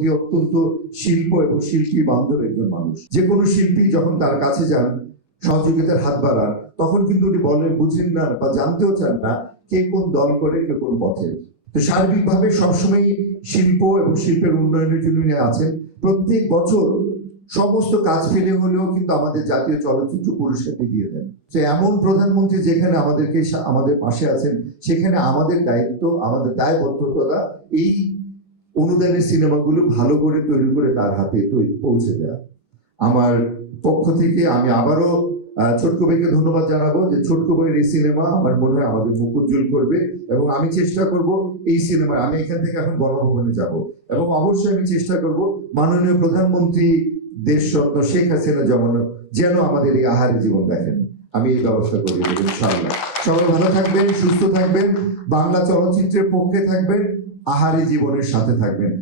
প্রধানমন্ত্রী অত্যন্ত শিল্প এবং শিল্পী বান্ধব একজন মানুষ। যে কোনো শিল্পী যখন তার কাছে যান সহযোগিতার হাত বাড়ান, তখন কিন্তু উনি বলেন, বুঝেন না বা জানতেও চান না কে কোন দল করে, কে কোন পথের। তো সার্বিকভাবে সবসময় শিল্প এবং শিল্পের উন্নয়নের জন্য উনি আছেন। প্রত্যেক বছর সমস্ত কাজ ফেলে হলেও কিন্তু আমাদের জাতীয় চলচ্চিত্র পুরস্কারটি দিয়ে দেন। তো এমন প্রধানমন্ত্রী যেখানে আমাদের পাশে আছেন, সেখানে আমাদের দায়িত্ব, আমাদের দায়বদ্ধতা এই অনুদানের সিনেমাগুলো ভালো করে তৈরি করে তার হাতে পৌঁছে দেওয়া। আমার পক্ষ থেকে আমি আবারও ছোটকো ভাইকে ধন্যবাদ জানাবো যে ছোটকো ভাইয়ের এই সিনেমা আমার মনে হয় আমাদের মুখ উজ্জ্বল করবে, এবং আমি চেষ্টা করব এই সিনেমা, আমি এখান থেকে এখন গণভবনে যাব, এবং অবশ্যই আমি চেষ্টা করব মাননীয় প্রধানমন্ত্রী দেশরত্ন শেখ হাসিনা যেন আমাদের এই আহারে জীবন দেখেন। আমি এই ব্যবস্থা করে দেবো ইনশাআল্লাহ। সবাই ভালো থাকবেন, সুস্থ থাকবেন, বাংলা চলচ্চিত্রের পক্ষে থাকবেন, আহারে জীবনের সাথে থাকবেন।